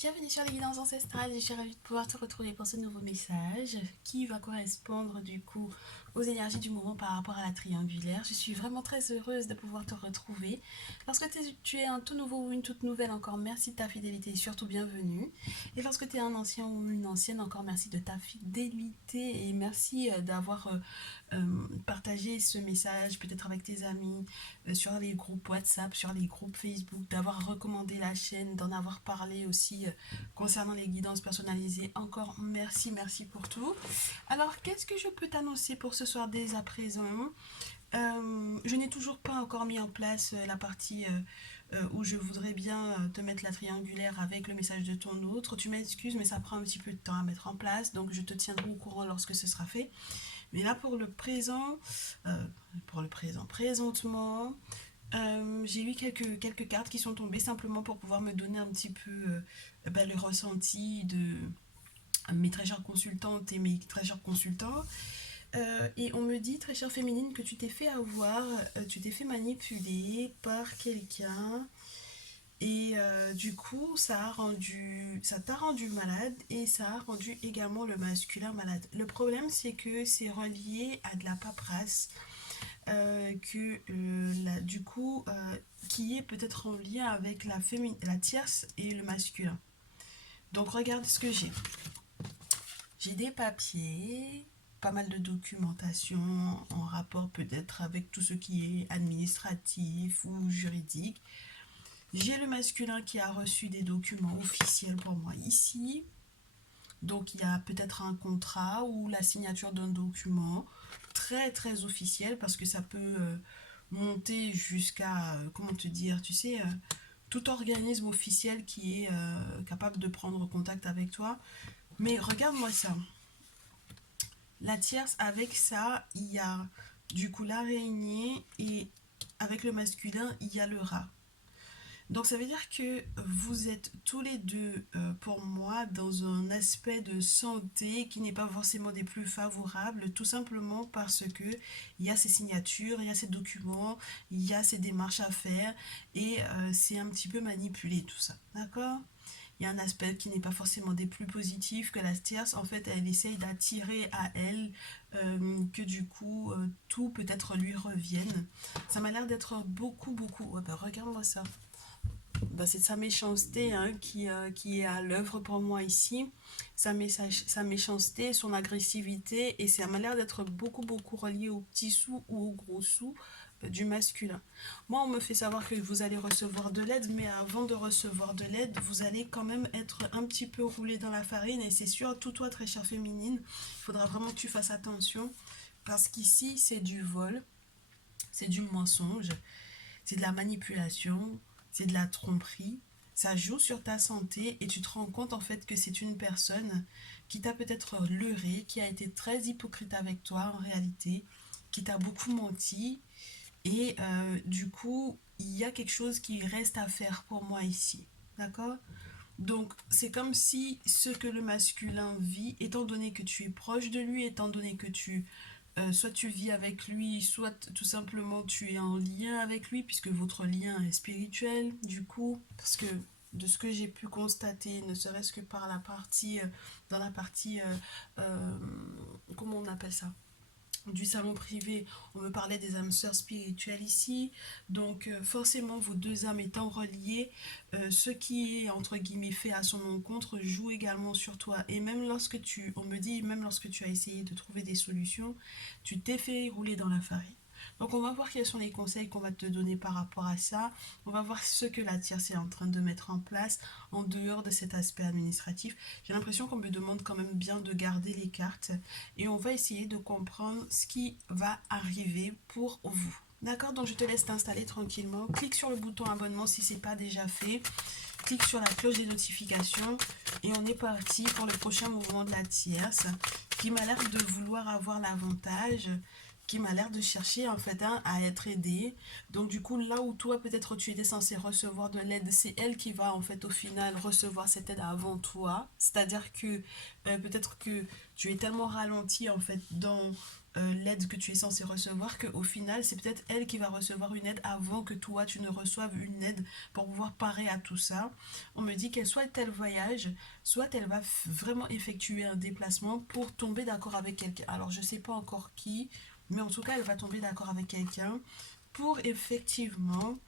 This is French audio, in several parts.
Bienvenue sur les guidances ancestrales, je suis ravie de pouvoir te retrouver pour ce nouveau message qui va correspondre du coup aux énergies du moment par rapport à la triangulaire. Je suis vraiment très heureuse de pouvoir te retrouver. Lorsque tu es un tout nouveau ou une toute nouvelle, encore merci de ta fidélité et surtout bienvenue. Et lorsque tu es un ancien ou une ancienne, encore merci de ta fidélité et merci d'avoir partager ce message peut-être avec tes amis, sur les groupes WhatsApp, sur les groupes Facebook, d'avoir recommandé la chaîne, d'en avoir parlé aussi concernant les guidances personnalisées. Encore merci, merci pour tout. Alors, qu'est-ce que je peux t'annoncer pour ce soir dès à présent? Je n'ai toujours pas encore mis en place la partie où je voudrais bien te mettre la triangulaire avec le message de ton autre. Tu m'excuses, mais ça prend un petit peu de temps à mettre en place, donc je te tiendrai au courant lorsque ce sera fait. Mais là, présentement, j'ai eu quelques cartes qui sont tombées simplement pour pouvoir me donner un petit peu le ressenti de mes très chères consultantes et mes très chers consultants. Et on me dit, très chère féminine, que tu t'es fait avoir, tu t'es fait manipuler par quelqu'un. Et du coup, ça t'a rendu malade et ça a rendu également le masculin malade. Le problème, c'est que c'est relié à de la paperasse du coup, qui est peut-être en lien avec la tierce et le masculin. Donc, regarde ce que j'ai. J'ai des papiers, pas mal de documentation en rapport peut-être avec tout ce qui est administratif ou juridique. J'ai le masculin qui a reçu des documents officiels pour moi ici. Donc il y a peut-être un contrat ou la signature d'un document très très officiel parce que ça peut monter jusqu'à, comment te dire, tu sais, tout organisme officiel qui est capable de prendre contact avec toi. Mais regarde-moi ça. La tierce, avec ça, il y a du coup l'araignée et avec le masculin, il y a le rat. Donc ça veut dire que vous êtes tous les deux, pour moi, dans un aspect de santé qui n'est pas forcément des plus favorables, tout simplement parce que il y a ces signatures, il y a ces documents, il y a ces démarches à faire et c'est un petit peu manipulé tout ça, d'accord? Il y a un aspect qui n'est pas forcément des plus positifs que la tierce, en fait, elle essaye d'attirer à elle que du coup, tout peut-être lui revienne. Ça m'a l'air d'être beaucoup, beaucoup. Ouais, bah, regarde-moi ça. Bah, c'est sa méchanceté hein, qui est à l'œuvre pour moi ici. Sa méchanceté, son agressivité, et ça m'a l'air d'être beaucoup, beaucoup relié au petit sou ou au gros sou du masculin. Moi, on me fait savoir que vous allez recevoir de l'aide, mais avant de recevoir de l'aide, vous allez quand même être un petit peu roulé dans la farine, et c'est sûr, tout toi, très chère féminine, il faudra vraiment que tu fasses attention, parce qu'ici, c'est du vol, c'est du mensonge, c'est de la manipulation, c'est de la tromperie. Ça joue sur ta santé et tu te rends compte en fait que c'est une personne qui t'a peut-être leurré, qui a été très hypocrite avec toi en réalité, qui t'a beaucoup menti et du coup il y a quelque chose qui reste à faire pour moi ici. D'accord? Donc c'est comme si ce que le masculin vit, étant donné que tu es proche de lui, étant donné que soit tu vis avec lui, soit tout simplement tu es en lien avec lui, puisque votre lien est spirituel, du coup, parce que de ce que j'ai pu constater, ne serait-ce que par dans la partie, comment on appelle ça, du salon privé, on me parlait des âmes sœurs spirituelles ici. Donc forcément, vos deux âmes étant reliées, ce qui est entre guillemets fait à son encontre joue également sur toi. Et même on me dit, même lorsque tu as essayé de trouver des solutions, tu t'es fait rouler dans la farine. Donc on va voir quels sont les conseils qu'on va te donner par rapport à ça. On va voir ce que la tierce est en train de mettre en place en dehors de cet aspect administratif. J'ai l'impression qu'on me demande quand même bien de garder les cartes et on va essayer de comprendre ce qui va arriver pour vous. D'accord, donc je te laisse t'installer tranquillement. Clique sur le bouton abonnement si ce n'est pas déjà fait. Clique sur la cloche des notifications et on est parti pour le prochain mouvement de la tierce qui m'a l'air de vouloir avoir l'avantage, qui m'a l'air de chercher en fait à être aidée. Donc du coup là où toi peut-être tu étais censé recevoir de l'aide, c'est elle qui va en fait au final recevoir cette aide avant toi. C'est-à-dire que peut-être que tu es tellement ralenti en fait l'aide que tu es censé recevoir, qu'au final, c'est peut-être elle qui va recevoir une aide avant que toi, tu ne reçoives une aide pour pouvoir parer à tout ça. On me dit qu'elle soit elle voyage, soit elle va vraiment effectuer un déplacement pour tomber d'accord avec quelqu'un. Alors, je ne sais pas encore qui, mais en tout cas, elle va tomber d'accord avec quelqu'un pour effectivement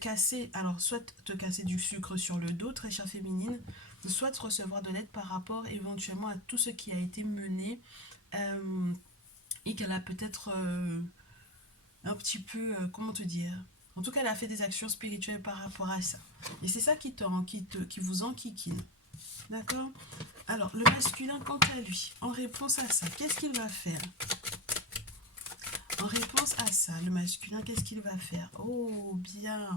casser, alors soit te casser du sucre sur le dos, très chère féminine, soit recevoir de l'aide par rapport éventuellement à tout ce qui a été mené et qu'elle a peut-être un petit peu, comment te dire, en tout cas elle a fait des actions spirituelles par rapport à ça. Et c'est ça qui vous enquiquine. D'accord? Alors, le masculin, quant à lui, en réponse à ça, qu'est-ce qu'il va faire? En réponse à ça, le masculin, qu'est-ce qu'il va faire? Oh, bien.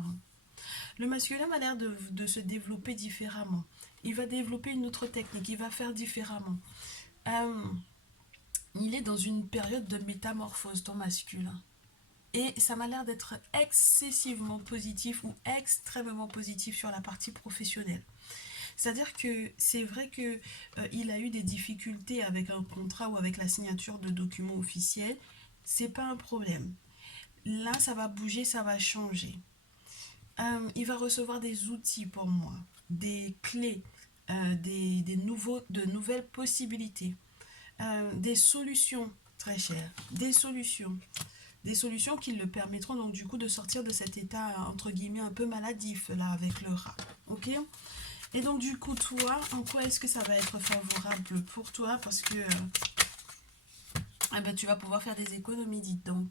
Le masculin a l'air de se développer différemment. Il va développer une autre technique, il va faire différemment. Euh, il est dans une période de métamorphose, ton masculin. Et ça m'a l'air d'être excessivement positif ou extrêmement positif sur la partie professionnelle. C'est-à-dire que c'est vrai que il a eu des difficultés avec un contrat ou avec la signature de documents officiels. C'est pas un problème. Là, ça va bouger, ça va changer. Il va recevoir des outils pour moi, des clés, de nouvelles possibilités, des solutions très chères, des solutions qui le permettront donc du coup de sortir de cet état entre guillemets un peu maladif là avec le rat. Ok? Et donc du coup toi, en quoi est-ce que ça va être favorable pour toi? Parce que eh ben, tu vas pouvoir faire des économies, dites donc.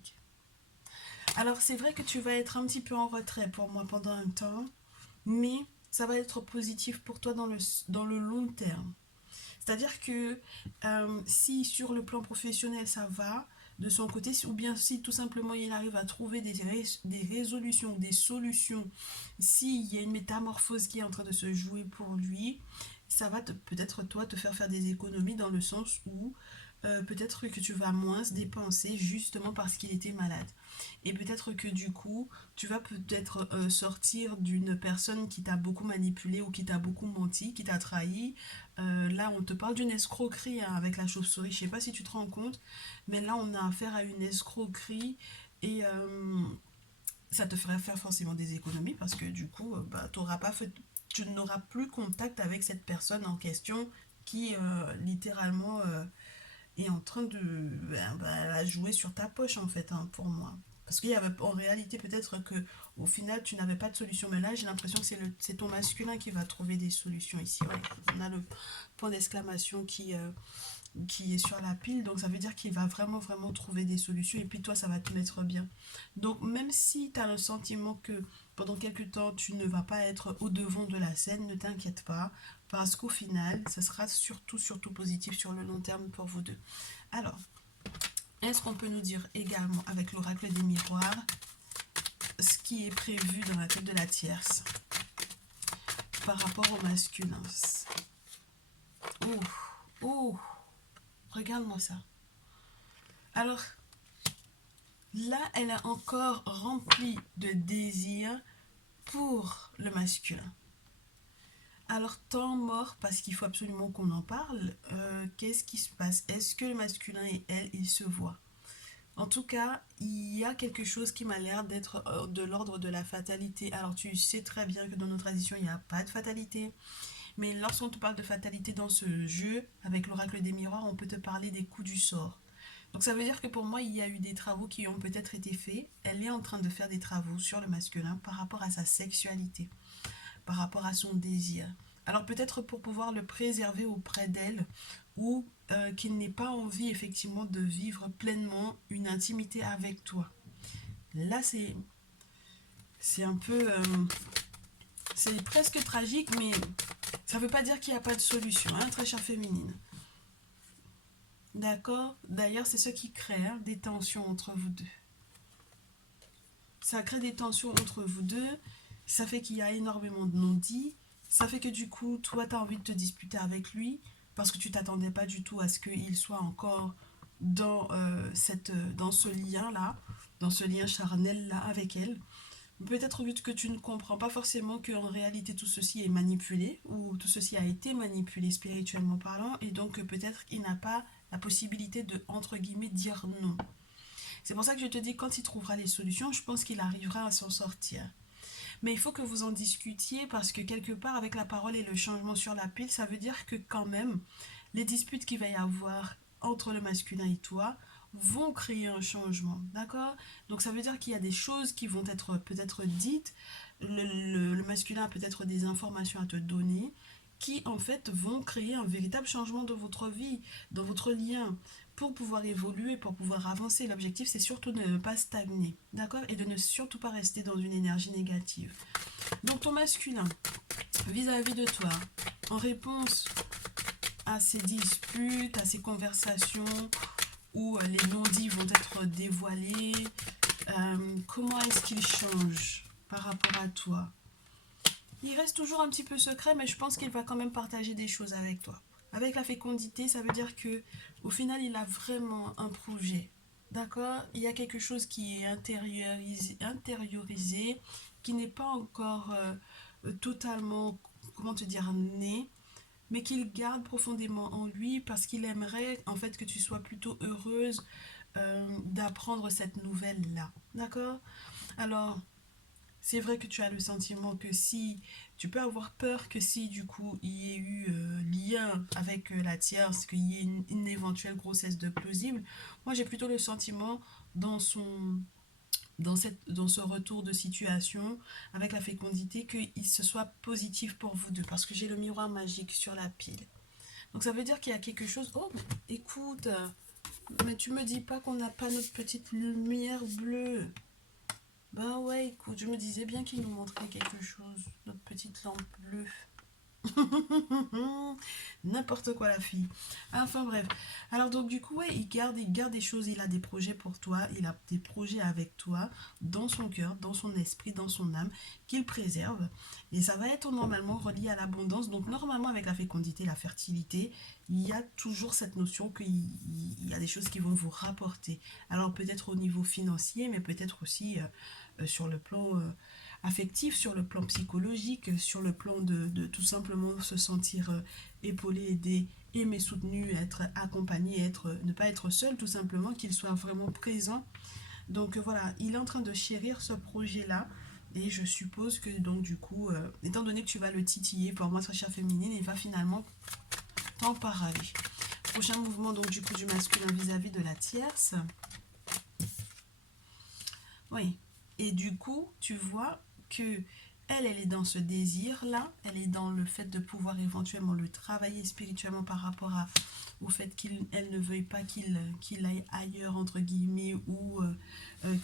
Alors c'est vrai que tu vas être un petit peu en retrait pour moi pendant un temps, mais ça va être positif pour toi dans le long terme. C'est-à-dire que si sur le plan professionnel ça va de son côté, ou bien si tout simplement il arrive à trouver des résolutions, des solutions, s'il y a une métamorphose qui est en train de se jouer pour lui, ça va peut-être toi te faire des économies dans le sens où peut-être que tu vas moins se dépenser justement parce qu'il était malade. Et peut-être que du coup, tu vas peut-être sortir d'une personne qui t'a beaucoup manipulé ou qui t'a beaucoup menti, qui t'a trahi. Là, on te parle d'une escroquerie hein, avec la chauve-souris. Je sais pas si tu te rends compte, mais là, on a affaire à une escroquerie et ça te ferait faire forcément des économies parce que du coup, bah, tu n'auras plus contact avec cette personne en question qui littéralement est en train de jouer sur ta poche en fait hein, pour moi. Parce qu'il y avait en réalité peut-être que au final tu n'avais pas de solution, mais là j'ai l'impression que c'est ton masculin qui va trouver des solutions ici. Ouais. On a le point d'exclamation qui est sur la pile, donc ça veut dire qu'il va vraiment vraiment trouver des solutions et puis toi ça va te mettre bien. Donc même si tu as le sentiment que pendant quelques temps tu ne vas pas être au devant de la scène, ne t'inquiète pas parce qu'au final ça sera surtout positif sur le long terme pour vous deux. Alors, est-ce qu'on peut nous dire également avec l'oracle des miroirs ce qui est prévu dans la tête de la tierce par rapport au masculin? Oh, oh, regarde-moi ça. Alors, là, elle est encore remplie de désir pour le masculin. Alors, temps mort, parce qu'il faut absolument qu'on en parle, qu'est-ce qui se passe? Est-ce que le masculin et elle, ils se voient? En tout cas, il y a quelque chose qui m'a l'air d'être de l'ordre de la fatalité. Alors, tu sais très bien que dans nos traditions, il n'y a pas de fatalité. Mais lorsqu'on te parle de fatalité dans ce jeu, avec l'oracle des miroirs, on peut te parler des coups du sort. Donc ça veut dire que pour moi, il y a eu des travaux qui ont peut-être été faits. Elle est en train de faire des travaux sur le masculin par rapport à sa sexualité, par rapport à son désir. Alors peut-être pour pouvoir le préserver auprès d'elle ou qu'il n'ait pas envie effectivement de vivre pleinement une intimité avec toi. Là, c'est un peu... c'est presque tragique, mais ça ne veut pas dire qu'il n'y a pas de solution, hein, très chère féminine. D'accord? D'ailleurs, c'est ce qui crée hein, des tensions entre vous deux. Ça crée des tensions entre vous deux, ça fait qu'il y a énormément de non-dits, ça fait que du coup, toi, tu as envie de te disputer avec lui, parce que tu t'attendais pas du tout à ce qu'il soit encore dans ce lien-là, dans ce lien charnel-là avec elle. Peut-être que tu ne comprends pas forcément qu'en réalité tout ceci est manipulé, ou tout ceci a été manipulé spirituellement parlant, et donc peut-être qu'il n'a pas la possibilité de, entre guillemets, dire non. C'est pour ça que je te dis, quand il trouvera les solutions, je pense qu'il arrivera à s'en sortir. Mais il faut que vous en discutiez parce que quelque part, avec la parole et le changement sur la pile, ça veut dire que quand même, les disputes qu'il va y avoir entre le masculin et toi vont créer un changement, d'accord? Donc ça veut dire qu'il y a des choses qui vont être peut-être dites, le masculin a peut-être des informations à te donner, qui en fait vont créer un véritable changement dans votre vie, dans votre lien, pour pouvoir évoluer, pour pouvoir avancer. L'objectif, c'est surtout de ne pas stagner, d'accord? Et de ne surtout pas rester dans une énergie négative. Donc ton masculin, vis-à-vis de toi, en réponse à ces disputes, à ces conversations où les non-dits vont être dévoilés, comment est-ce qu'il change par rapport à toi? Il reste toujours un petit peu secret, mais je pense qu'il va quand même partager des choses avec toi. Avec la fécondité, ça veut dire que au final, il a vraiment un projet. D'accord? Il y a quelque chose qui est intériorisé, qui n'est pas encore totalement, comment te dire, né, mais qu'il garde profondément en lui parce qu'il aimerait en fait que tu sois plutôt heureuse d'apprendre cette nouvelle-là. D'accord? Alors, c'est vrai que tu as le sentiment que si, tu peux avoir peur que si du coup il y ait eu lien avec la tierce, qu'il y ait une éventuelle grossesse de plausible, moi j'ai plutôt le sentiment dans son, dans ce retour de situation avec la fécondité qu'il se soit positif pour vous deux parce que j'ai le miroir magique sur la pile. Donc ça veut dire qu'il y a quelque chose. Oh, écoute, mais tu me dis pas qu'on n'a pas notre petite lumière bleue. Ben ouais, écoute, je me disais bien qu'il nous montrait quelque chose, notre petite lampe bleue. N'importe quoi la fille. Enfin bref. Alors donc du coup, ouais, il garde des choses, il a des projets pour toi, il a des projets avec toi, dans son cœur, dans son esprit, dans son âme, qu'il préserve. Et ça va être normalement relié à l'abondance. Donc normalement avec la fécondité, la fertilité, il y a toujours cette notion qu'il y a des choses qui vont vous rapporter. Alors peut-être au niveau financier, mais peut-être aussi sur le plan affectif, sur le plan psychologique, sur le plan de tout simplement se sentir épaulé, aidé, aimé, soutenu, être accompagné, ne pas être seul, tout simplement, qu'il soit vraiment présent. Donc voilà, il est en train de chérir ce projet-là. Et je suppose que donc du coup, étant donné que tu vas le titiller pour moi, très chère féminine, il va finalement t'en parler. Prochain mouvement donc du coup du masculin vis-à-vis de la tierce. Oui. Et du coup, tu vois que elle est dans ce désir-là, elle est dans le fait de pouvoir éventuellement le travailler spirituellement par rapport au fait qu'elle ne veuille pas qu'il aille ailleurs, entre guillemets, ou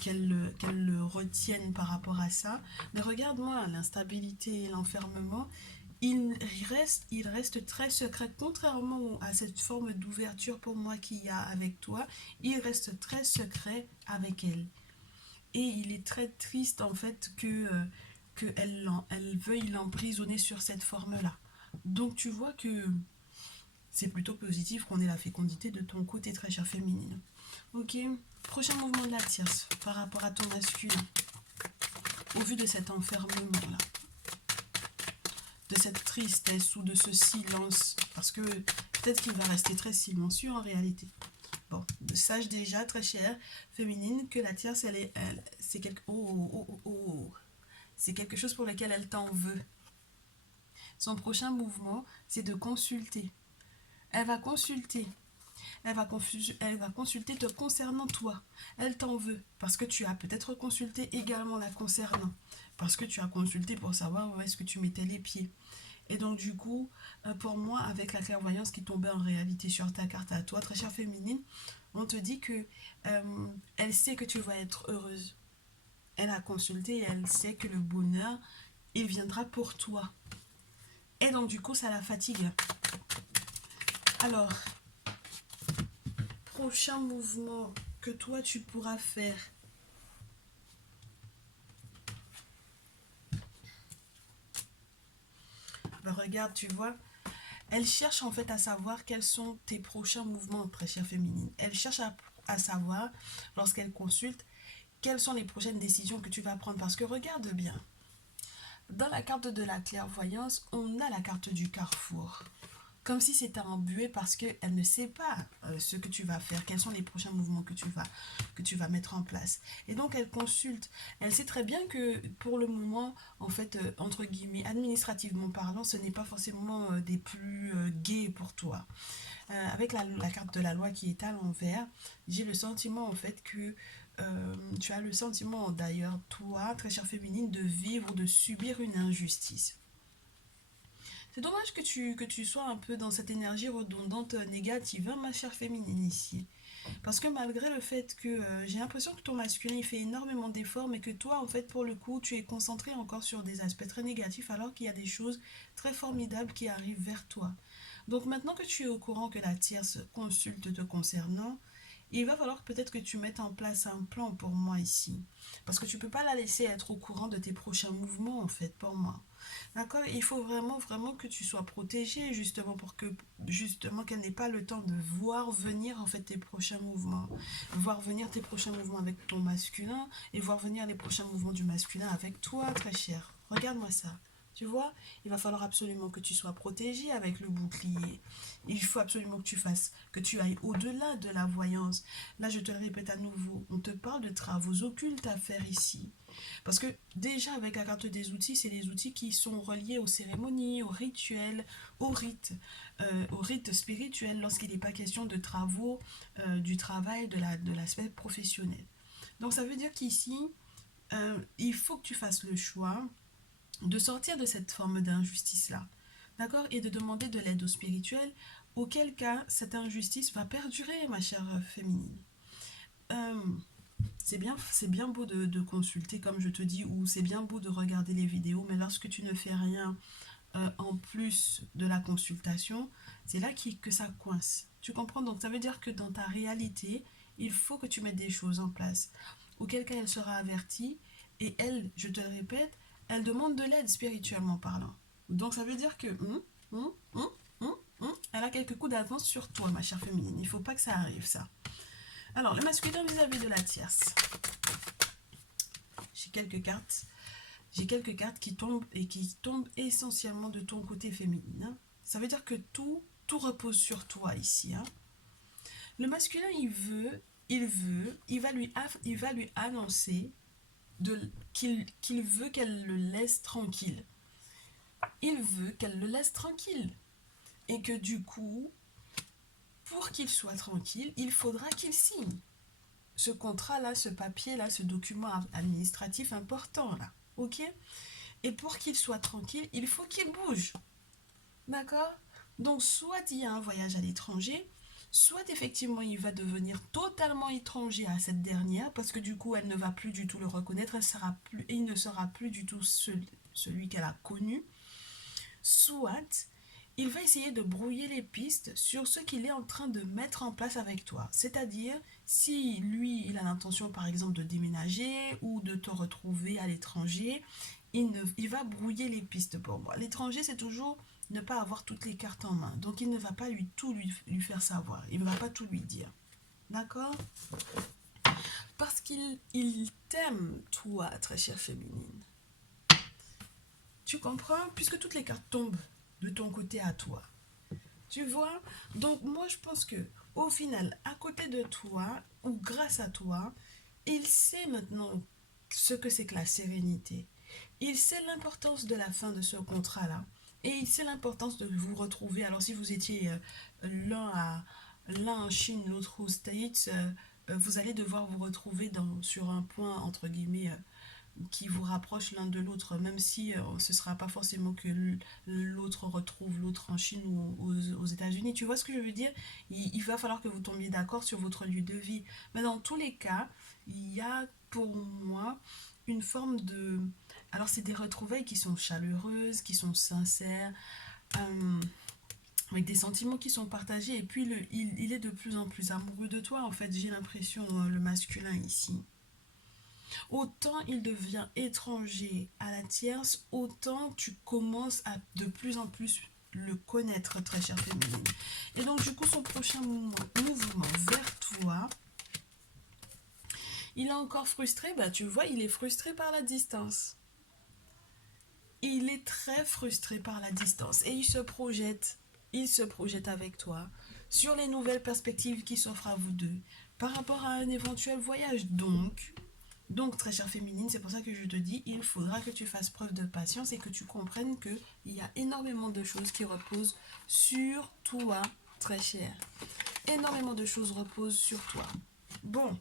qu'elle le retienne par rapport à ça. Mais regarde-moi, l'instabilité et l'enfermement, il reste très secret, contrairement à cette forme d'ouverture pour moi qu'il y a avec toi, il reste très secret avec elle. Et il est très triste en fait elle veuille l'emprisonner sur cette forme-là. Donc tu vois que c'est plutôt positif qu'on ait la fécondité de ton côté très chère féminine. Ok, prochain mouvement de la tierce par rapport à ton masculin. Au vu de cet enfermement-là, de cette tristesse ou de ce silence, parce que peut-être qu'il va rester très silencieux en réalité. Bon, sache déjà, très chère féminine, que la tierce, c'est c'est quelque chose pour lequel elle t'en veut. Son prochain mouvement, c'est de consulter. Elle va consulter. Elle va consulter te concernant toi. Elle t'en veut parce que tu as peut-être consulté également la concernant. Parce que tu as consulté pour savoir où est-ce que tu mettais les pieds. Et donc du coup, pour moi, avec la clairvoyance qui tombait en réalité sur ta carte à toi, très chère féminine, on te dit que elle sait que tu vas être heureuse. Elle a consulté et elle sait que le bonheur, il viendra pour toi. Et donc du coup, ça la fatigue. Alors, prochain mouvement que toi tu pourras faire. Ben, regarde, tu vois, elle cherche en fait à savoir quels sont tes prochains mouvements, très chère féminine. Elle cherche à savoir, lorsqu'elle consulte, quelles sont les prochaines décisions que tu vas prendre. Parce que regarde bien, dans la carte de la clairvoyance, on a la carte du carrefour. comme si c'était embué parce qu'elle ne sait pas ce que tu vas faire, quels sont les prochains mouvements que tu vas mettre en place. Et donc elle consulte, elle sait très bien que pour le moment, en fait, entre guillemets, administrativement parlant, ce n'est pas forcément des plus gais pour toi. Avec la carte de la loi qui est à l'envers, j'ai le sentiment en fait que tu as le sentiment d'ailleurs, toi, très chère féminine, de vivre, de subir une injustice. C'est dommage que tu sois un peu dans cette énergie redondante négative, hein, ma chère féminine ici. Parce que malgré le fait que j'ai l'impression que ton masculin il fait énormément d'efforts, mais que toi, en fait, pour le coup, tu es concentré encore sur des aspects très négatifs, alors qu'il y a des choses très formidables qui arrivent vers toi. Donc maintenant que tu es au courant que la tierce consulte te concernant, il va falloir peut-être que tu mettes en place un plan pour moi ici. Parce que tu ne peux pas la laisser être au courant de tes prochains mouvements, en fait, pour moi. D'accord? Il faut vraiment, vraiment que tu sois protégée, justement, pour que, justement, qu'elle n'ait pas le temps de voir venir, en fait, tes prochains mouvements. Voir venir tes prochains mouvements avec ton masculin et voir venir les prochains mouvements du masculin avec toi, très cher. Regarde-moi ça. Tu vois, il va falloir absolument que tu sois protégé avec le bouclier. Il faut absolument que tu fasses, que tu ailles au-delà de la voyance. Là, je te le répète à nouveau, on te parle de travaux occultes à faire ici. Parce que déjà, avec la carte des outils, c'est les outils qui sont reliés aux cérémonies, aux rituels, aux rites spirituels, lorsqu'il n'est pas question de travaux, du travail, de l'aspect professionnel. Donc, ça veut dire qu'ici, il faut que tu fasses le choix de sortir de cette forme d'injustice-là, d'accord? Et de demander de l'aide au spirituel, auquel cas cette injustice va perdurer, ma chère féminine. Euh, c'est bien beau de consulter, comme je te dis, ou c'est bien beau de regarder les vidéos, mais lorsque tu ne fais rien en plus de la consultation, c'est là que ça coince. Tu comprends? Donc ça veut dire que dans ta réalité, il faut que tu mettes des choses en place. Auquel cas elle sera avertie, et elle, je te le répète, elle demande de l'aide spirituellement parlant. Donc ça veut dire que elle a quelques coups d'avance sur toi, ma chère féminine. Il ne faut pas que ça arrive, ça. Alors, le masculin vis-à-vis de la tierce. J'ai quelques cartes. J'ai quelques cartes qui tombent et qui tombent essentiellement de ton côté féminin. Hein. Ça veut dire que tout repose sur toi ici. Hein. Le masculin, il va lui annoncer qu'il veut qu'elle le laisse tranquille. Il veut qu'elle le laisse tranquille. Et que du coup, pour qu'il soit tranquille, il faudra qu'il signe ce contrat-là, ce papier-là, ce document administratif important là. Ok? Et pour qu'il soit tranquille, il faut qu'il bouge. D'accord? Donc, soit il y a un voyage à l'étranger, soit effectivement il va devenir totalement étranger à cette dernière, parce que du coup elle ne va plus du tout le reconnaître, il ne sera plus du tout celui qu'elle a connu. Soit il va essayer de brouiller les pistes sur ce qu'il est en train de mettre en place avec toi. C'est-à-dire, si lui, il a l'intention par exemple de déménager ou de te retrouver à l'étranger, il va brouiller les pistes pour moi. L'étranger, c'est toujours ne pas avoir toutes les cartes en main. Donc, il ne va pas lui faire savoir. Il ne va pas tout lui dire. D'accord? Parce qu'il t'aime, toi, très chère féminine. Tu comprends? Puisque toutes les cartes tombent de ton côté à toi. Tu vois? Donc, moi, je pense que au final, à côté de toi, ou grâce à toi, il sait maintenant ce que c'est que la sérénité. Il sait l'importance de la fin de ce contrat-là. Et il sait l'importance de vous retrouver. Alors, si vous étiez l'un en Chine, l'autre aux States, vous allez devoir vous retrouver sur un point, entre guillemets, qui vous rapproche l'un de l'autre, même si ce ne sera pas forcément que l'autre retrouve l'autre en Chine ou aux États-Unis. Tu vois ce que je veux dire? Il va falloir que vous tombiez d'accord sur votre lieu de vie. Mais dans tous les cas, il y a pour moi une forme de... Alors, c'est des retrouvailles qui sont chaleureuses, qui sont sincères, avec des sentiments qui sont partagés. Et puis, il est de plus en plus amoureux de toi, en fait, j'ai l'impression, le masculin ici. Autant il devient étranger à la tierce, autant tu commences à de plus en plus le connaître, très chère féminine. Et donc, du coup, son prochain mouvement vers toi, il est encore frustré. Bah, tu vois, il est frustré par la distance. Il est très frustré par la distance et il se projette. il se projette avec toi sur les nouvelles perspectives qui s'offrent à vous deux par rapport à un éventuel voyage. Donc, très chère féminine, c'est pour ça que je te dis, il faudra que tu fasses preuve de patience et que tu comprennes qu'il y a énormément de choses qui reposent sur toi, très chère. Énormément de choses reposent sur toi. Bon,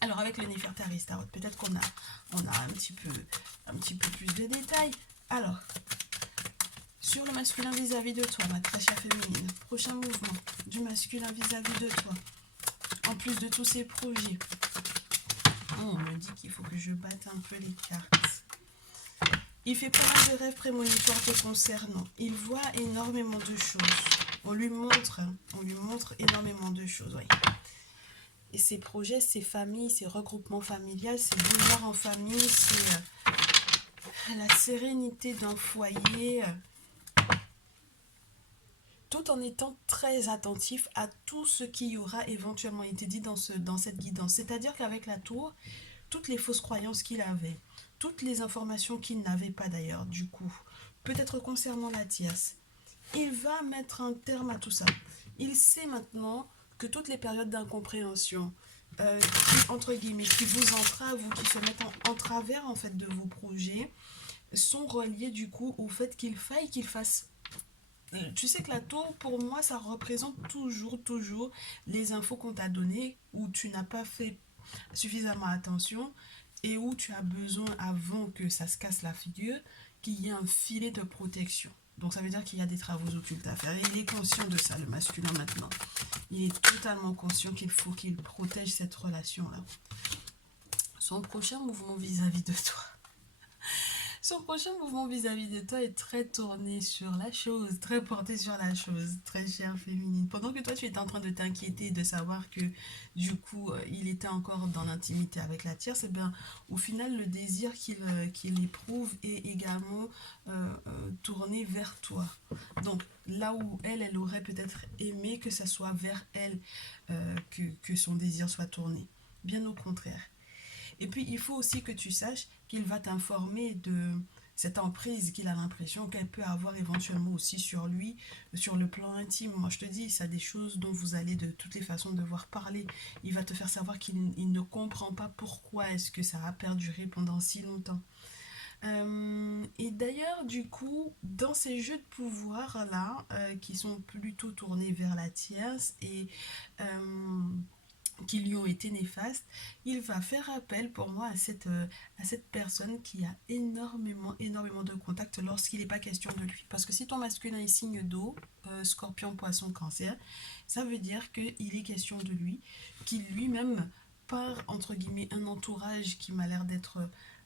alors avec le Néfertari Tarot, peut-être qu'on a un petit peu plus de détails. Alors, sur le masculin vis-à-vis de toi, ma très chère féminine, prochain mouvement du masculin vis-à-vis de toi, en plus de tous ces projets. On me dit qu'il faut que je batte un peu les cartes. Il fait pas mal de rêves prémonitoires te concernant. Il voit énormément de choses. On lui montre énormément de choses, oui. Et ses projets, ses familles, ses regroupements familiales, ses bonheurs en famille, c'est la sérénité d'un foyer, tout en étant très attentif à tout ce qui aura éventuellement été dit dans cette guidance. C'est-à-dire qu'avec la tour, toutes les fausses croyances qu'il avait, toutes les informations qu'il n'avait pas d'ailleurs, du coup, peut-être concernant la tierce, il va mettre un terme à tout ça. Il sait maintenant que toutes les périodes d'incompréhension, qui, entre guillemets, qui vous entravent ou qui se mettent en travers en fait de vos projets, sont reliées du coup au fait qu'il faille qu'il fasse. Tu sais que la tour, pour moi, ça représente toujours les infos qu'on t'a données où tu n'as pas fait suffisamment attention et où tu as besoin, avant que ça se casse la figure, qu'il y ait un filet de protection. Donc ça veut dire qu'il y a des travaux occultes à faire. Et il est conscient de ça, le masculin, maintenant. Il est totalement conscient qu'il faut qu'il protège cette relation-là. Son prochain mouvement vis-à-vis de toi. Son prochain mouvement vis-à-vis de toi est très tourné sur la chose, très porté sur la chose, très chère féminine. Pendant que toi, tu étais en train de t'inquiéter, de savoir que du coup, il était encore dans l'intimité avec la tierce, et bien, au final, le désir qu'il éprouve est également tourné vers toi. Donc, là où elle aurait peut-être aimé que ça soit vers elle que son désir soit tourné. Bien au contraire. Et puis, il faut aussi que tu saches qu'il va t'informer de cette emprise qu'il a l'impression qu'elle peut avoir éventuellement aussi sur lui, sur le plan intime. Moi, je te dis, ça des choses dont vous allez de toutes les façons devoir parler. Il va te faire savoir qu'il ne comprend pas pourquoi est-ce que ça a perduré pendant si longtemps. Et d'ailleurs, du coup, dans ces jeux de pouvoir-là, qui sont plutôt tournés vers la tierce et qui lui ont été néfastes, il va faire appel pour moi à cette personne qui a énormément de contacts lorsqu'il n'est pas question de lui. Parce que si ton masculin est signe d'eau, scorpion, poisson, cancer, ça veut dire qu'il est question de lui, qu'il lui-même, par entre guillemets un entourage qui m'a l'air d'être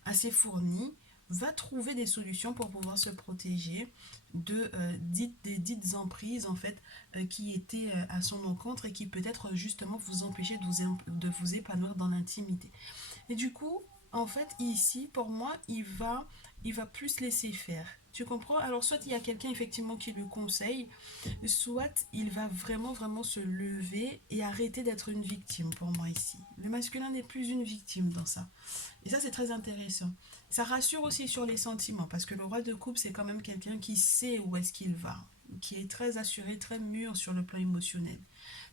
assez fourni, va trouver des solutions pour pouvoir se protéger des dites emprises en fait qui étaient à son encontre et qui peut-être justement vous empêchaient de vous épanouir dans l'intimité. Et du coup, en fait, ici, pour moi, il va plus laisser faire. Tu comprends? Alors, soit il y a quelqu'un effectivement qui lui conseille, soit il va vraiment se lever et arrêter d'être une victime pour moi ici. Le masculin n'est plus une victime dans ça. Et ça, c'est très intéressant. Ça rassure aussi sur les sentiments, parce que le roi de coupe, c'est quand même quelqu'un qui sait où est-ce qu'il va, qui est très assuré, très mûr sur le plan émotionnel.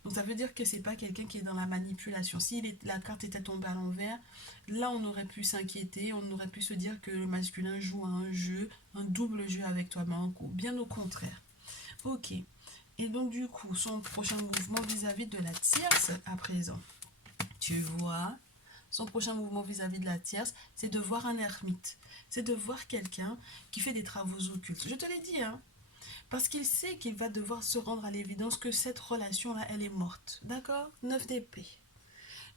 Donc ça veut dire que c'est pas quelqu'un qui est dans la manipulation. Si la carte était tombée à l'envers, là on aurait pu s'inquiéter, on aurait pu se dire que le masculin joue à un jeu, un double jeu avec toi, mais bien au contraire. Ok. Et donc du coup, son prochain mouvement vis-à-vis de la tierce à présent. Tu vois, son prochain mouvement vis-à-vis de la tierce, c'est de voir un ermite. C'est de voir quelqu'un qui fait des travaux occultes. Je te l'ai dit, hein. Parce qu'il sait qu'il va devoir se rendre à l'évidence que cette relation-là, elle est morte. D'accord? 9 d'épée.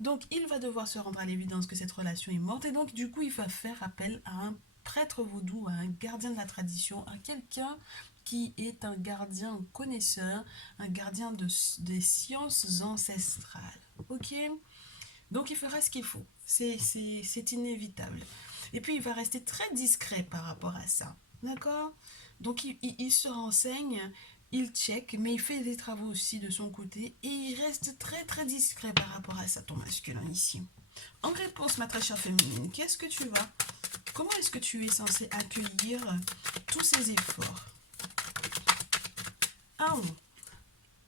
Donc, il va devoir se rendre à l'évidence que cette relation est morte. Et donc, du coup, il va faire appel à un prêtre vaudou, à un gardien de la tradition, à quelqu'un qui est un gardien connaisseur, un gardien des sciences ancestrales. Ok? Donc, il fera ce qu'il faut. C'est inévitable. Et puis, il va rester très discret par rapport à ça. D'accord? Donc, il se renseigne, il check, mais il fait des travaux aussi de son côté. Et il reste très discret par rapport à ça, ton masculin ici. En réponse, ma très chère féminine, qu'est-ce que tu vas? Comment est-ce que tu es censé accueillir tous ces efforts? Ah,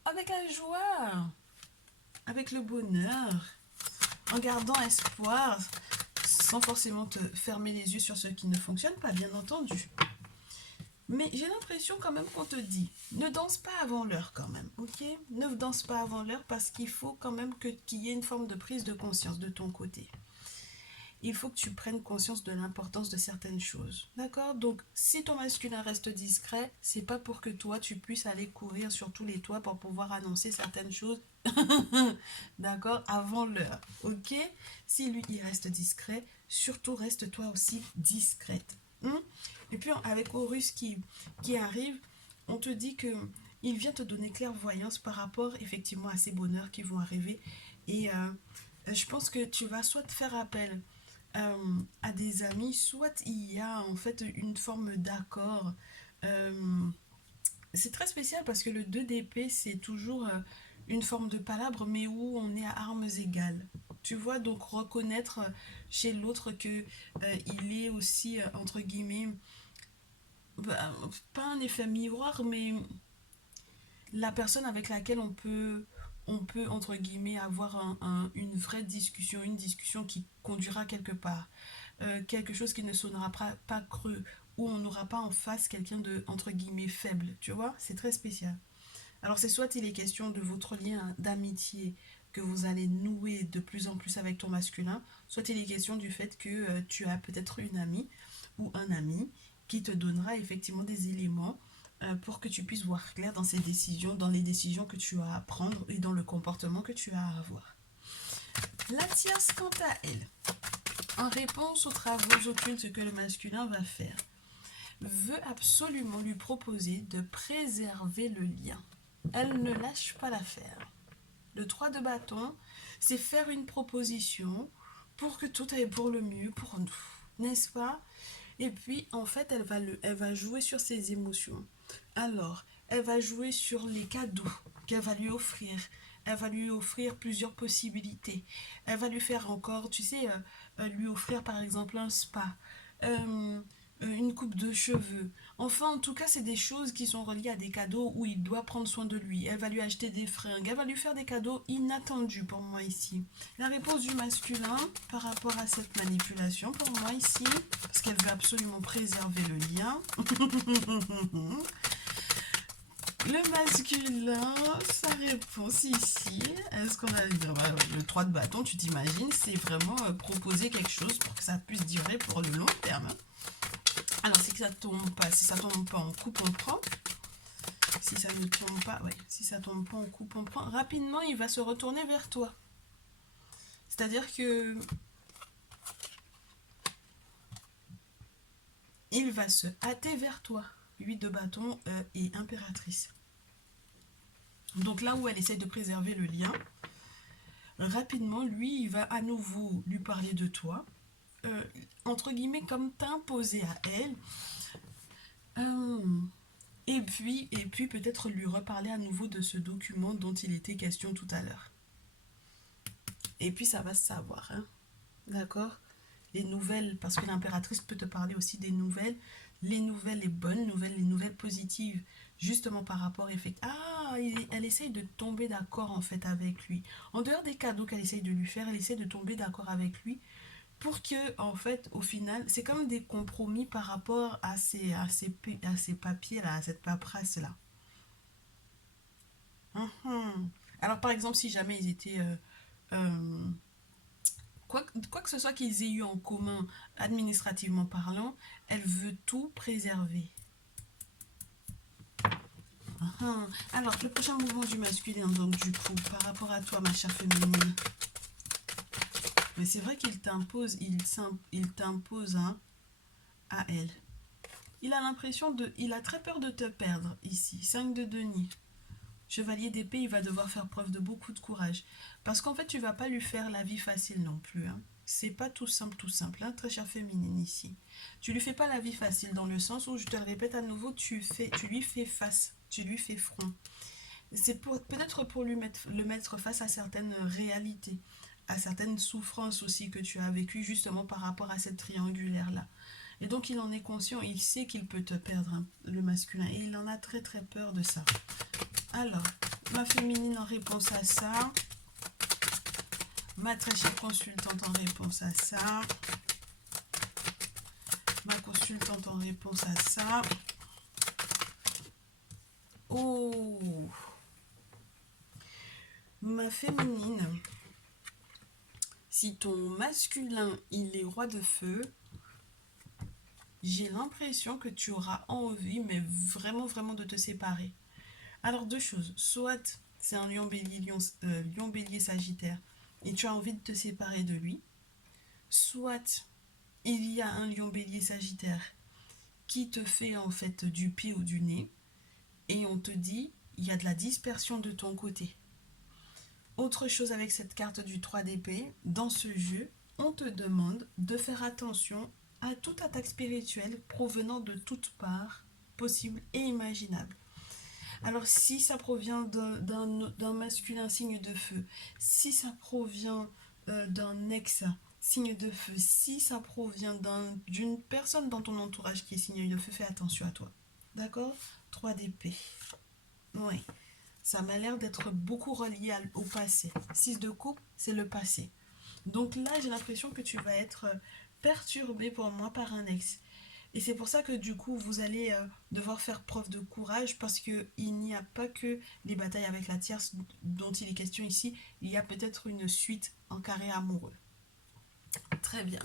avec la joie, avec le bonheur, en gardant espoir, sans forcément te fermer les yeux sur ce qui ne fonctionne pas, bien entendu. Mais j'ai l'impression quand même qu'on te dit, ne danse pas avant l'heure quand même, ok? Ne danse pas avant l'heure parce qu'il faut quand même qu'il y ait une forme de prise de conscience de ton côté. Il faut que tu prennes conscience de l'importance de certaines choses, d'accord? Donc, si ton masculin reste discret, c'est pas pour que toi, tu puisses aller courir sur tous les toits pour pouvoir annoncer certaines choses, d'accord? Avant l'heure, ok? Si lui, il reste discret, surtout reste toi aussi discrète. Et puis avec Horus qui arrive, on te dit que il vient te donner clairvoyance par rapport effectivement à ces bonheurs qui vont arriver. Et je pense que tu vas soit faire appel euh, à des amis, soit il y a en fait une forme d'accord. Euh, c'est très spécial parce que le 2 d'épée, c'est toujours une forme de palabre, mais où on est à armes égales. Tu vois, donc reconnaître chez l'autre que il est aussi, entre guillemets, bah, pas un effet miroir, mais la personne avec laquelle on peut entre guillemets, avoir une vraie discussion, une discussion qui conduira quelque part. Quelque chose qui ne sonnera pas creux, où on n'aura pas en face quelqu'un de, entre guillemets, faible, tu vois, c'est très spécial. Alors c'est soit il est question de votre lien d'amitié que vous allez nouer de plus en plus avec ton masculin, soit il est question du fait que tu as peut-être une amie ou un ami qui te donnera effectivement des éléments pour que tu puisses voir clair dans ces décisions, dans les décisions que tu as à prendre et dans le comportement que tu as à avoir. La tierce, quant à elle, en réponse aux travaux occultes que le masculin va faire, veut absolument lui proposer de préserver le lien. Elle ne lâche pas l'affaire. Le 3 de bâton, c'est faire une proposition pour que tout aille pour le mieux pour nous, n'est-ce pas? Et puis, en fait, elle va jouer sur ses émotions. Alors, elle va jouer sur les cadeaux qu'elle va lui offrir. Elle va lui offrir plusieurs possibilités. Elle va lui faire encore, tu sais, lui offrir par exemple un spa, euh, une coupe de cheveux. Enfin, en tout cas, c'est des choses qui sont reliées à des cadeaux où il doit prendre soin de lui. Elle va lui acheter des fringues. Elle va lui faire des cadeaux inattendus pour moi ici. La réponse du masculin par rapport à cette manipulation pour moi ici, parce qu'elle veut absolument préserver le lien. Le masculin, sa réponse ici, est-ce qu'on a le 3 de bâton, tu t'imagines, c'est vraiment proposer quelque chose pour que ça puisse durer pour le long terme. Alors si ça tombe pas, si ça tombe pas, on coupe, on prend. Si ça ne tombe pas, ouais, si ça tombe pas, on coupe, on prend. Rapidement, il va se retourner vers toi. C'est-à-dire que il va se hâter vers toi. 8 de bâton et impératrice. Donc là où elle essaie de préserver le lien, rapidement, lui, il va à nouveau lui parler de toi, entre guillemets, comme t'imposer à elle. Et puis peut-être lui reparler à nouveau de ce document dont il était question tout à l'heure. Et puis ça va se savoir, hein. D'accord? Les nouvelles, parce que l'impératrice peut te parler aussi des nouvelles, les bonnes nouvelles, les nouvelles positives, justement par rapport elle essaye de tomber d'accord en fait avec lui. En dehors des cadeaux qu'elle essaye de lui faire, elle essaye de tomber d'accord avec lui pour que, en fait, au final, c'est comme des compromis par rapport à ces papiers-là, à cette paperasse-là. Mhm. Alors, par exemple, si jamais ils étaient euh, quoi que ce soit qu'ils aient eu en commun administrativement parlant, elle veut tout préserver. Alors, le prochain mouvement du masculin, donc du coup, par rapport à toi, ma chère féminine. Mais c'est vrai qu'il t'impose, il t'impose hein, à elle. Il a très peur de te perdre ici. 5 de denier. Chevalier d'épée, il va devoir faire preuve de beaucoup de courage. Parce qu'en fait, tu vas pas lui faire la vie facile non plus. Hein. C'est pas tout simple, hein, très chère féminine ici. Tu lui fais pas la vie facile dans le sens où, je te le répète à nouveau, tu lui fais face, tu lui fais front. C'est peut-être pour le mettre face à certaines réalités, à certaines souffrances aussi que tu as vécues justement par rapport à cette triangulaire-là. Et donc il en est conscient, il sait qu'il peut te perdre, hein, le masculin, et il en a très très peur de ça. Alors, ma féminine en réponse à ça, ma très chère consultante en réponse à ça, ma consultante en réponse à ça. Oh, ma féminine, si ton masculin il est roi de feu, j'ai l'impression que tu auras envie, mais vraiment vraiment de te séparer. Alors deux choses, soit c'est un lion bélier, lion bélier sagittaire, et tu as envie de te séparer de lui, soit il y a un lion bélier sagittaire qui te fait en fait du pied ou du nez, et on te dit il y a de la dispersion de ton côté. Autre chose avec cette carte du 3 d'épée, dans ce jeu, on te demande de faire attention à toute attaque spirituelle provenant de toutes parts possibles et imaginables. Alors si ça provient d'un masculin signe de feu, si ça provient d'un ex signe de feu, si ça provient d'une personne dans ton entourage qui est signe de feu, fais attention à toi. D'accord? 3 d'épée. Oui. Ça m'a l'air d'être beaucoup relié au passé. 6 de coupe, c'est le passé. Donc là, j'ai l'impression que tu vas être perturbé pour moi par un ex. Et c'est pour ça que du coup, vous allez devoir faire preuve de courage parce qu'il n'y a pas que les batailles avec la tierce dont il est question ici. Il y a peut-être une suite en carré amoureux. Très bien.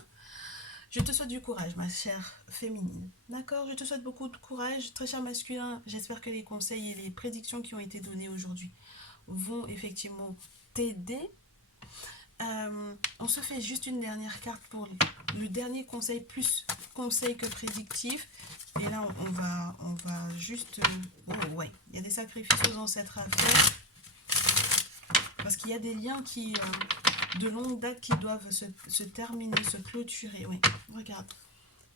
Je te souhaite du courage, ma chère féminine. D'accord? Je te souhaite beaucoup de courage, très cher masculin. J'espère que les conseils et les prédictions qui ont été données aujourd'hui vont effectivement t'aider. On se fait juste une dernière carte pour le dernier conseil, plus conseil que prédictif. Et là, on va juste... Oh ouais, il y a des sacrifices aux ancêtres à faire. Parce qu'il y a des liens qui... de longue date qui doivent se terminer, se clôturer. Oui, regarde.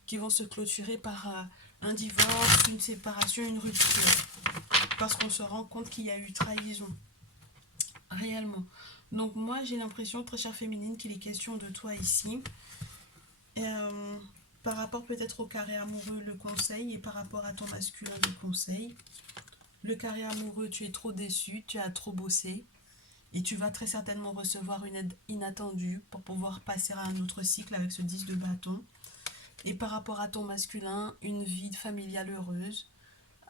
Qui vont se clôturer par un divorce, une séparation, une rupture. Parce qu'on se rend compte qu'il y a eu trahison. Réellement. Donc moi, j'ai l'impression, très chère féminine, qu'il est question de toi ici. Par rapport peut-être au carré amoureux, le conseil, et par rapport à ton masculin, le conseil. Le carré amoureux, tu es trop déçu, tu as trop bossé. Et tu vas très certainement recevoir une aide inattendue pour pouvoir passer à un autre cycle avec ce 10 de bâton. Et par rapport à ton masculin, une vie familiale heureuse,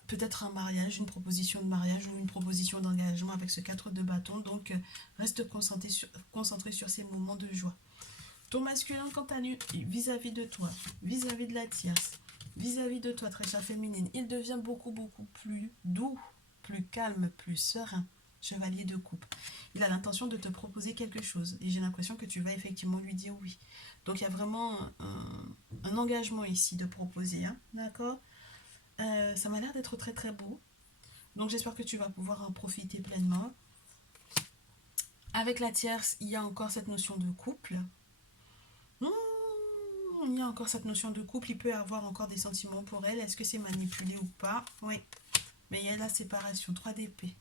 peut-être un mariage, une proposition de mariage ou une proposition d'engagement avec ce 4 de bâton. Donc, reste concentré sur ces moments de joie. Ton masculin, quant à lui, vis-à-vis de toi, vis-à-vis de la tierce, vis-à-vis de toi, très chère féminine, il devient beaucoup, beaucoup plus doux, plus calme, plus serein. Chevalier de coupe. Il a l'intention de te proposer quelque chose et j'ai l'impression que tu vas effectivement lui dire oui. Donc il y a vraiment un engagement ici de proposer, hein, d'accord? Ça m'a l'air d'être très très beau. Donc j'espère que tu vas pouvoir en profiter pleinement. Avec la tierce, il y a encore cette notion de couple. Il y a encore cette notion de couple. Il peut y avoir encore des sentiments pour elle. Est-ce que c'est manipulé ou pas? Oui. Mais il y a la séparation, 3 d'épée.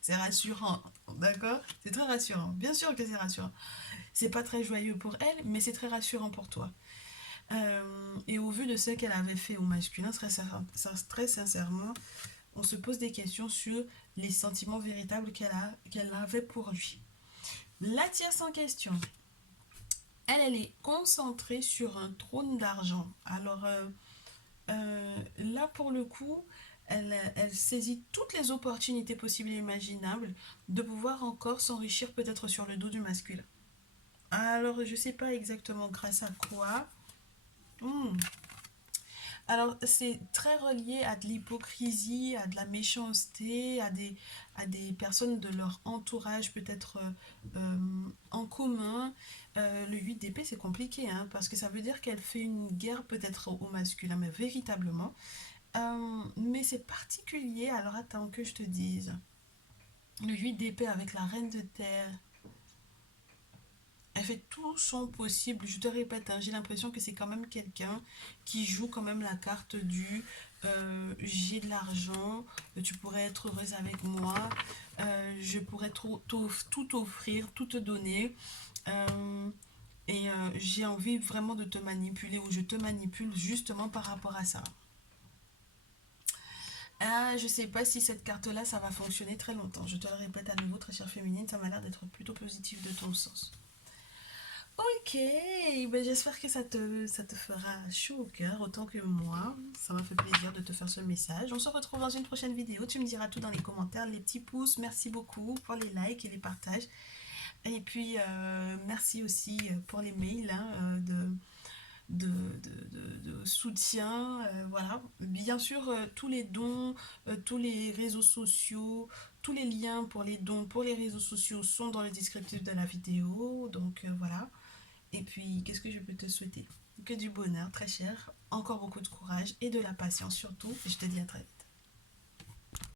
C'est rassurant, d'accord? C'est très rassurant. Bien sûr que c'est rassurant. C'est pas très joyeux pour elle, mais c'est très rassurant pour toi. Et au vu de ce qu'elle avait fait au masculin, très sincèrement, on se pose des questions sur les sentiments véritables qu'elle avait pour lui. La tierce en question, elle est concentrée sur un trône d'argent. Alors là, pour le coup, elle saisit toutes les opportunités possibles et imaginables de pouvoir encore s'enrichir peut-être sur le dos du masculin. Alors, je sais pas exactement grâce à quoi. Alors, c'est très relié à de l'hypocrisie, à de la méchanceté, à des personnes de leur entourage peut-être en commun. Le 8 d'épée, c'est compliqué, hein, parce que ça veut dire qu'elle fait une guerre peut-être au masculin, mais véritablement. Mais c'est particulier, alors attends que je te dise. Le 8 d'épée avec la reine de terre. Elle fait tout son possible. Je te répète, hein, j'ai l'impression que c'est quand même quelqu'un qui joue quand même la carte du j'ai de l'argent, tu pourrais être heureuse avec moi, je pourrais tout offrir, tout te donner. Et j'ai envie vraiment de te manipuler ou je te manipule justement par rapport à ça. Ah, je sais pas si cette carte-là, ça va fonctionner très longtemps. Je te le répète à nouveau, très chère féminine, ça m'a l'air d'être plutôt positif de ton sens. Ok, ben j'espère que ça te fera chaud au cœur autant que moi. Ça m'a fait plaisir de te faire ce message. On se retrouve dans une prochaine vidéo. Tu me diras tout dans les commentaires, les petits pouces. Merci beaucoup pour les likes et les partages. Et puis, merci aussi pour les mails hein, de soutien. Voilà. Bien sûr, tous les dons, tous les réseaux sociaux, tous les liens pour les dons pour les réseaux sociaux sont dans le descriptif de la vidéo. Donc, voilà. Et puis, qu'est-ce que je peux te souhaiter? Que du bonheur, très cher, encore beaucoup de courage et de la patience surtout. Et je te dis à très vite.